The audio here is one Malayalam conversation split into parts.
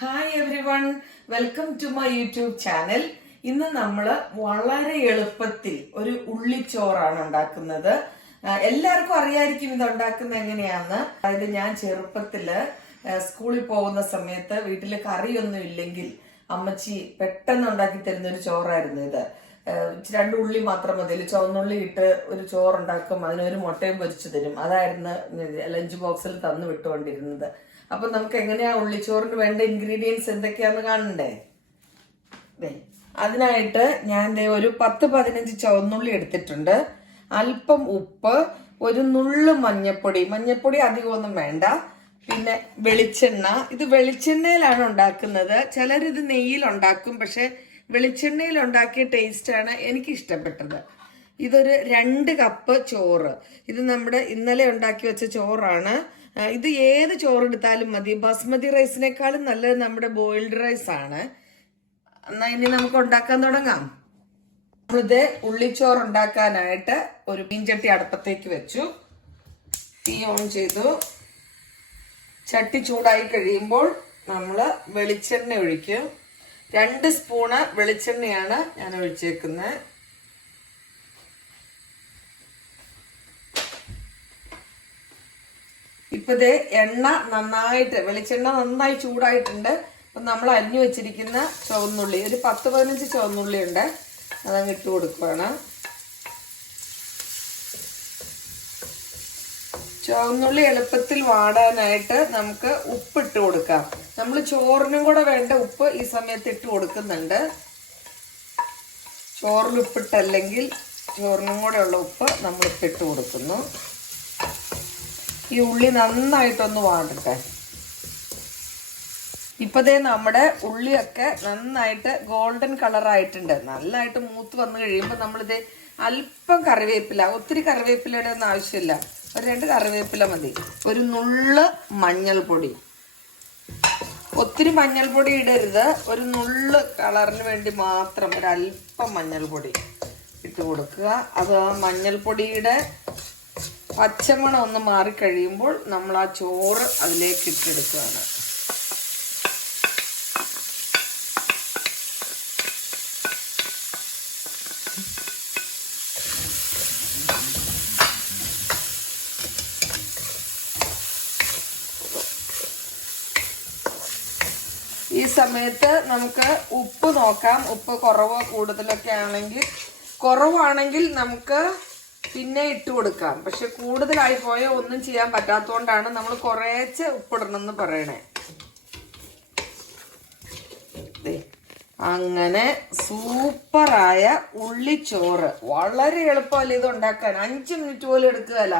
Hi everyone, welcome to my YouTube channel. ഇന്ന് നമ്മൾ വളരെ എളുപ്പത്തിൽ ഒരു ഉള്ളിച്ചോറാണ് ഉണ്ടാക്കുന്നത്. എല്ലാവർക്കും അറിയായിരിക്കും ഇത് ഉണ്ടാക്കുന്നത് എങ്ങനെയാന്ന്. അതായത് ഞാൻ ചെറുപ്പത്തില് സ്കൂളിൽ പോകുന്ന സമയത്ത് വീട്ടില് കറിയൊന്നും ഇല്ലെങ്കിൽ അമ്മച്ചി പെട്ടെന്ന് ഉണ്ടാക്കി തരുന്ന ഒരു ചോറായിരുന്നു ഇത്. രണ്ട് ഉള്ളി മാത്രം മതി, ചുവന്നുള്ളി ഇട്ട് ഒരു ചോറുണ്ടാക്കും, അതിനൊരു മുട്ടയും പൊരിച്ചു തരും. അതായിരുന്നു ലഞ്ച് ബോക്സിൽ തന്നു വിട്ടുകൊണ്ടിരുന്നത്. അപ്പൊ നമുക്ക് എങ്ങനെയാ ഉള്ളിച്ചോറിന് വേണ്ട ഇൻഗ്രീഡിയൻസ് എന്തൊക്കെയാന്ന് കാണണ്ടേ? അതിനായിട്ട് ഞാൻ ഒരു 10-15 ചുവന്നുള്ളി എടുത്തിട്ടുണ്ട്, അല്പം ഉപ്പ്, ഒരു നുള്ളു മഞ്ഞപ്പൊടി. മഞ്ഞപ്പൊടി അധികമൊന്നും വേണ്ട. പിന്നെ വെളിച്ചെണ്ണ. ഇത് വെളിച്ചെണ്ണയിലാണ് ഉണ്ടാക്കുന്നത്. ചിലരിത് നെയ്യിൽ ഉണ്ടാക്കും, പക്ഷെ വെളിച്ചെണ്ണയിൽ ഉണ്ടാക്കിയ ടേസ്റ്റാണ് എനിക്ക് ഇഷ്ടപ്പെട്ടത്. ഇതൊരു 2 കപ്പ് ചോറ്. ഇത് നമ്മുടെ ഇന്നലെ ഉണ്ടാക്കി വെച്ച ചോറാണ്. ഇത് ഏത് ചോറെടുത്താലും മതി. ബസ്മതി റൈസിനേക്കാളും നല്ലത് നമ്മുടെ ബോയിൽഡ് റൈസ് ആണ്. എന്നാ ഇനി നമുക്ക് ഉണ്ടാക്കാൻ തുടങ്ങാം. നമ്മളിത് ഉള്ളിച്ചോറ് ഉണ്ടാക്കാനായിട്ട് ഒരു മീൻചട്ടി അടുപ്പത്തേക്ക് വെച്ചു, തീ ഓൺ ചെയ്തു. ചട്ടി ചൂടായി കഴിയുമ്പോൾ നമ്മൾ വെളിച്ചെണ്ണ ഒഴിക്കും. 2 സ്പൂണ് വെളിച്ചെണ്ണയാണ് ഞാൻ ഒഴിച്ചേക്കുന്നത്. ഇപ്പതേ വെളിച്ചെണ്ണ നന്നായി ചൂടായിട്ടുണ്ട്. അപ്പൊ നമ്മൾ അരിഞ്ഞു വെച്ചിരിക്കുന്ന ചുവന്നുള്ളി, ഒരു 10-15 ചുവന്നുള്ളി ഉണ്ട്, അതങ്ങ് ഇട്ട് കൊടുക്കുകയാണ്. ചുവന്നുള്ളി എളുപ്പത്തിൽ വാടാനായിട്ട് നമുക്ക് ഉപ്പിട്ട് കൊടുക്കാം. നമ്മൾ ചോറിനും കൂടെ വേണ്ട ഉപ്പ് ഈ സമയത്ത് ഇട്ട് കൊടുക്കുന്നുണ്ട്. ചോറിൽ ഉപ്പിട്ടല്ലെങ്കിൽ ചോറിനും കൂടെ ഉള്ള ഉപ്പ് നമ്മൾ ഇട്ട് കൊടുക്കുന്നു. ഈ ഉള്ളി നന്നായിട്ടൊന്ന് വാടട്ടെ. ഇപ്പതേ നമ്മുടെ ഉള്ളിയൊക്കെ നന്നായിട്ട് ഗോൾഡൻ കളറായിട്ടുണ്ട്. നന്നായിട്ട് മൂത്ത് വന്നു കഴിയുമ്പോൾ നമ്മളിത് അല്പം കറിവേപ്പില, ഒത്തിരി കറിവേപ്പിലയുടെ ഒന്നും ആവശ്യമില്ല, ഒരു 2 കറിവേപ്പില മതി. ഒരു നുള്ള് മഞ്ഞൾപ്പൊടി, ഒത്തിരി മഞ്ഞൾപ്പൊടി ഇടരുത്, ഒരു നുള്ള് കളറിന് വേണ്ടി മാത്രം ഒരല്പം മഞ്ഞൾപ്പൊടി ഇട്ട് കൊടുക്കുക. അത് മഞ്ഞൾപ്പൊടിയുടെ പച്ചമണം ഒന്ന് മാറിക്കഴിയുമ്പോൾ നമ്മൾ ആ ചോറ് അതിലേക്ക് ഇട്ടെടുക്കുകയാണ്. ഈ സമയത്ത് നമുക്ക് ഉപ്പ് നോക്കാം. ഉപ്പ് കുറവോ കൂടുതലൊക്കെ ആണെങ്കിൽ, കുറവാണെങ്കിൽ നമുക്ക് പിന്നെ ഇട്ട് കൊടുക്കാം. പക്ഷെ കൂടുതലായി പോയ ഒന്നും ചെയ്യാൻ പറ്റാത്തതുകൊണ്ടാണ് നമ്മൾ കുറേശ്ശെ ഉപ്പിടണമെന്ന് പറയണേ. അങ്ങനെ സൂപ്പറായ ഉള്ളിച്ചോറ്. വളരെ എളുപ്പമല്ല ഇത് ഉണ്ടാക്കാൻ. 5 മിനിറ്റ് പോലും എടുക്കുകയല്ല.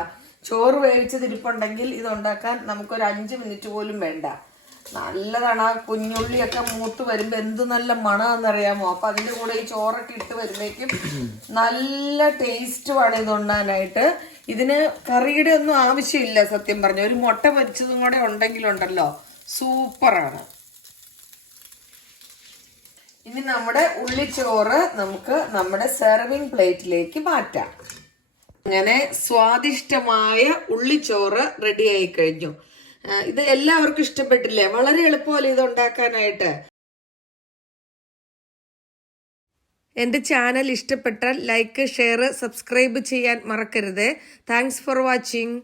ചോറ് വേവിച്ചതിരിപ്പുണ്ടെങ്കിൽ ഇത് ഉണ്ടാക്കാൻ നമുക്കൊരു 5 മിനിറ്റ് പോലും വേണ്ട. നല്ലതാണ്. ആ കുഞ്ഞുള്ളിയൊക്കെ മൂത്ത് വരുമ്പോ എന്ത് നല്ല മണമെന്നറിയാമോ. അപ്പൊ അതിന്റെ കൂടെ ഈ ചോറൊക്കെ ഇട്ട് വരുമ്പോഴേക്കും നല്ല ടേസ്റ്റുമാണ് ഇത് ഉണ്ണാനായിട്ട്. ഇതിന് കറിയുടെ ഒന്നും ആവശ്യമില്ല സത്യം പറഞ്ഞ. ഒരു മുട്ട പൊരിച്ചതും കൂടെ ഉണ്ടെങ്കിലുണ്ടല്ലോ സൂപ്പറാണ്. ഇനി നമ്മുടെ ഉള്ളിച്ചോറ് നമുക്ക് നമ്മുടെ സെർവിങ് പ്ലേറ്റിലേക്ക് മാറ്റാം. അങ്ങനെ സ്വാദിഷ്ടമായ ഉള്ളിച്ചോറ് റെഡി ആയി കഴിഞ്ഞു. ഇത് എല്ലാവർക്കും ഇഷ്ടപ്പെട്ടില്ലേ? വളരെ എളുപ്പമല്ലേ ഇത് ഉണ്ടാക്കാനായിട്ട്. എൻ്റെ ചാനൽ ഇഷ്ടപ്പെട്ടാൽ ലൈക്ക്, ഷെയർ, സബ്സ്ക്രൈബ് ചെയ്യാൻ മറക്കരുത്. Thanks for watching.